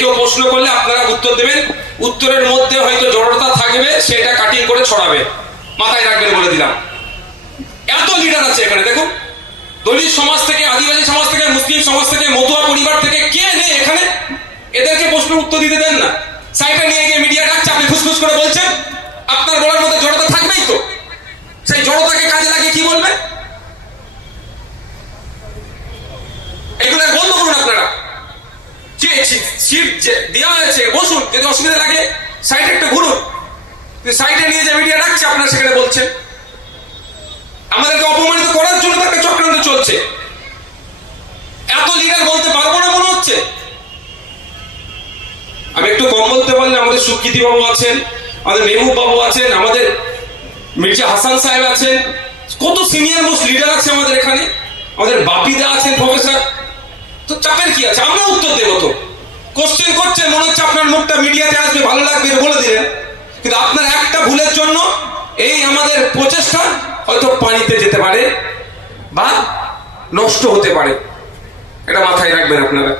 কেউ প্রশ্ন করলে আপনারা উত্তর দেবেন, উত্তরের মধ্যে হয়তো জড়তা থাকবে, সেটা কাটিং করে ছড়াবে, মাথায় রাখবেন বলে দিলাম। এত লিডার আছে এখানে, দেখুন দলিত সমাজ থেকে, আদিবাসী সমাজ থেকে, মুসলিম সমাজ থেকে, মতুয়া পরিবার থেকে, কে নেই এখানে? এদেরকে প্রশ্নের উত্তর দিতে দেন না। সাইটে নিয়ে গিয়ে মিডিয়া ডাকছে, আপনি ফুসফুস করে বলছেন, আপনার বলার মধ্যে জড়তা থাকবেই তো, সেই জড়তাকে কাজে লাগিয়ে কি বলবেন? এগুলো বন্ধ করুন আপনারা। সিট দেওয়া হয়েছে, বসুন, যদি অসুবিধা লাগে সাইটে একটু ঘুরুন। সাইটে নিয়ে যে মিডিয়া ডাকছে, আপনারা সেখানে বলছেন। আমাদেরকে অপমানিত করার জন্য তাকে চক্রান্ত চলছে। এত লিডার বলতে পারবো না মনে হচ্ছে। আমি একটু কম বলতে পারলে আমাদের সুকৃতি বাবু আছেন, আমাদের মেহবুব বাবু আছেন, আমাদের মির্জা হাসান সাহেব আছেন, কত সিনিয়র মোস্ট লিডার আছে আমাদের এখানে, আমাদের বাপিদা আছেন প্রফেসর। তো চাপের কি আছে? আমরা উত্তর দেবো। তো কোশ্চেন করছেন, মনে হচ্ছে আপনার মুখটা মিডিয়াতে আসবে, ভালো লাগবে বলে দিলেন, কিন্তু আপনার একটা ভুলের জন্য এই আমাদের প্রচেষ্টা হয়তো পানিতে যেতে পারে বা নষ্ট হতে পারে। এটা মাথায় রাখবেন আপনারা।